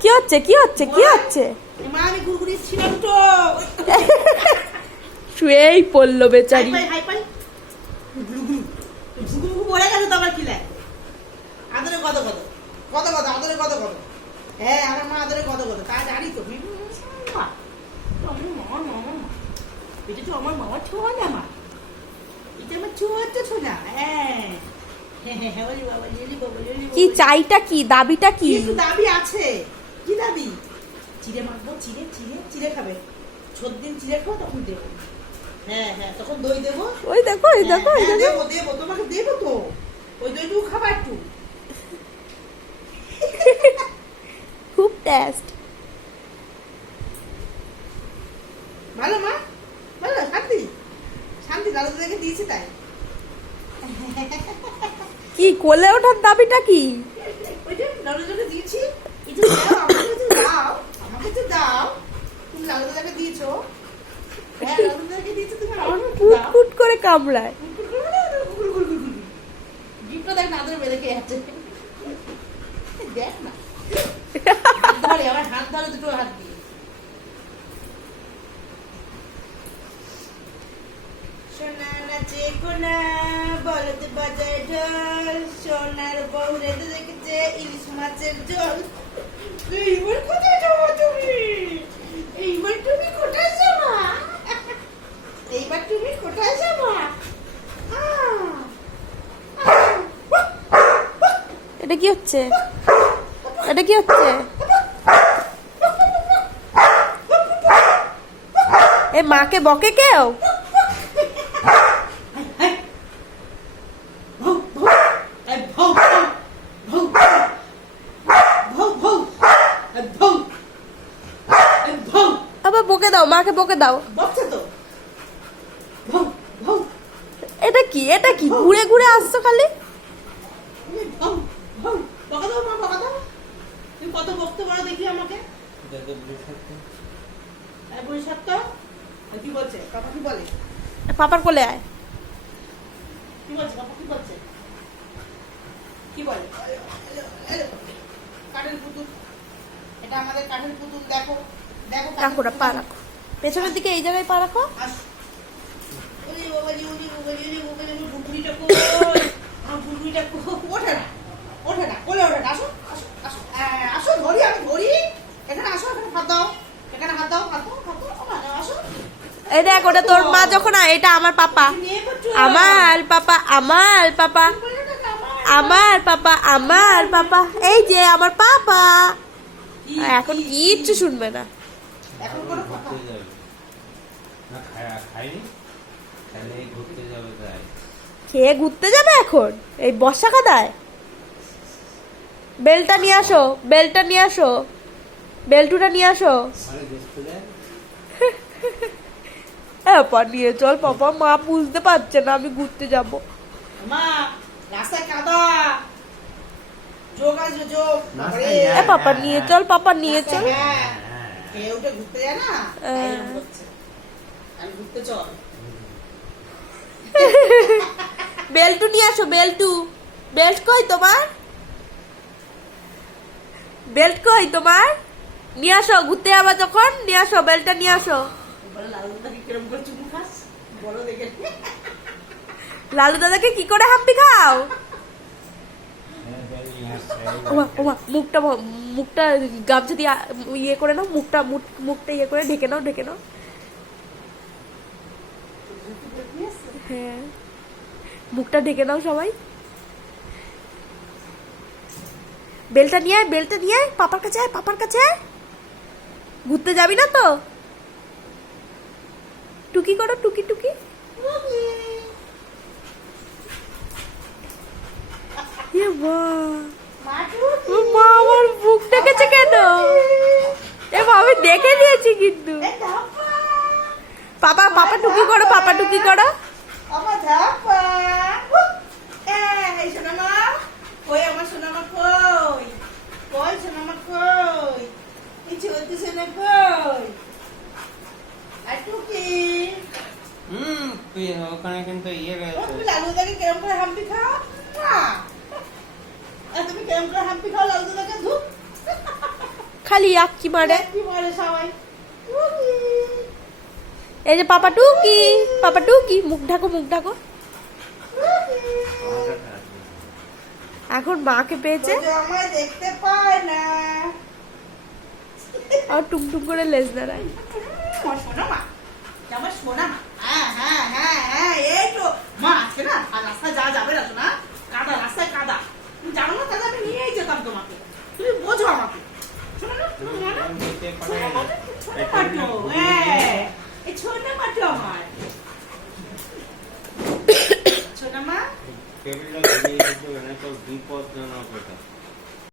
কি হচ্ছে কি হচ্ছে কি হচ্ছে? তো। শুয়েই পড়ল বেচারি। তো হ্যাঁ আমার মা আদরে কত কত তা জানি তো। এটা তো আমার মামা ছোঁয়া না মা। এটা আমার ছোঁয়াচ্ছ ছোনা হ্যাঁ। হ্যাঁ হ্যাঁ হ্যাঁ ওলি বাবা লিলি বাবা কি চাইটা কি দাবিটা কি? দাবি আছে। কি দাবি? চিড়ে মাখবো চিড়ে চিড়ে চিড়ে খাবে। ছোট দিন চিড়ে খাব তখন দেবো। হ্যাঁ হ্যাঁ তখন দই দেবো। ওই দেখো ওই দেখো ওই হ্যাঁ, দেখো। দেবো দেবো তোমাকে দেবো তো। ওই দইটুকু খাবা একটু। খুব টেস্ট ভালো মা? ভালো শান্তি? শান্তি দাদু দিয়েছি তাই। কি? কোলে ওঠার দাবিটা কি? দিয়েছ। হ্যাঁ ফুট করে কামড়ায়। দেখ না আছে। দেখ না। ধরে আমার হাত ধরে দুটো হাত দিয়ে। সোনা নাচে কোনা। বলদ বাজায় ঢোল, সোনার বউ রেঁধে দেখেছে ইলিশ মাছের জল। এইবার কোথায় যাব তুমি? এইবার তুমি কোথায় যাবা? এইবার তুমি কোথায় যাবা? এটা কি হচ্ছে? এটা কি হচ্ছে? এ, মাকে বকে কেউ? দাও মাকে বকে দাও। এটা কি এটা কি ঘুরে ঘুরে আসছো খালি? কত বকতে পারো দেখি আমাকে। কি বলছে? পাপা কি বলে? পাপার কোলে আয়। কি বলছে? পাপা কি বলছে? কি বলে? কাঠের পুতুল। এটা আমাদের কাঠের পুতুল দেখো। দেখো রাখো রাখো। পেছনের দিকে এই জায়গায় পা রাখো। এই দেখ, ওটা তোর মা যখন এটা আমার পাপা আমার পাপা আমার পাপা আমার। পাপা আমার পাপা এই যে, আমার পাপা এখন কিচ্ছু শুনবে না এখন কোনো কথা। ঘুরতে যাবে না খায়- ঘুরতে যাবে এখন? এই বর্ষা কাদায় বেলটা নিয়ে আসো বেলটা নিয়ে আসো বেলটুটা নিয়ে আসো। যায়? হ্যাঁ নিয়ে চল পাপা মা বুঝতে পারছে না আমি ঘুরতে যাব। মা, রাস্তায় কাদা। যায়। এ পাপা নিয়ে চল পাপা নিয়ে চল। হ্যাঁ। হ্যাঁ। ঘুরতে যায় না তাই হ্যাঁ। এরকম হচ্ছে। আমি ঘুরতে চল। বেলটু নিয়ে আসো বেলটু। বেল্ট কই তোমার? বেল্ট কই তোমার? নিয়ে আসো ঘুরতে যাবা যখন নিয়ে আসো বেলটা নিয়ে আসো। লালু দাদাকে কি করে হাম্পি খাও? হ্যাঁ, মুখটা মুখটা গামছা দিয়ে ইয়ে করে নাও মুখটা মুখ- মুখটা ইয়ে করে ঢেকে নাও ঢেকে নাও। হ্যাঁ। মুখটা ঢেকে দাও সবাই। বেলটা নিয়ে আয়, বেলটা নিয়ে আয়, পাপার কাছে আয়, পাপার কাছে আয়। ঘুরতে যাবি না তো? টুকি করো, টুকি টুকি। মা। আমার বুক ডেকেছে কেন? এ আমি দেখে নিয়েছি কিন্তু। পাপা পাপা টুকি করো পাপা টুকি করো। ওখানে কিন্তু ইয়ে রয়েছে। কেরম করে হাম্পি খাও? তুমি কেরম করে হাম্পি খাও ধুপ। খালি ইয়াক্কি মারে। কি বলে সবাই। এই যে পাপা টুকি পাপা টুকি মুখ ঢাকো মুখ ঢাকো এখন মাকে পেয়েছে দেখতে পায় না আর টুকটুক করে লেজ দাঁড়ায় আমার সোনা মা এটা আমার সোনা মা হ্যাঁ হ্যাঁ হ্যাঁ হ্যাঁ এই তো মা আছে না আর রাস্তায় যা যাবে না শোনা কাদা রাস্তায় কাদা তুমি জানো না দাদা আমি নিয়েই যেতাম তোমাকে তুমি বোঝো আমাকে শোনো না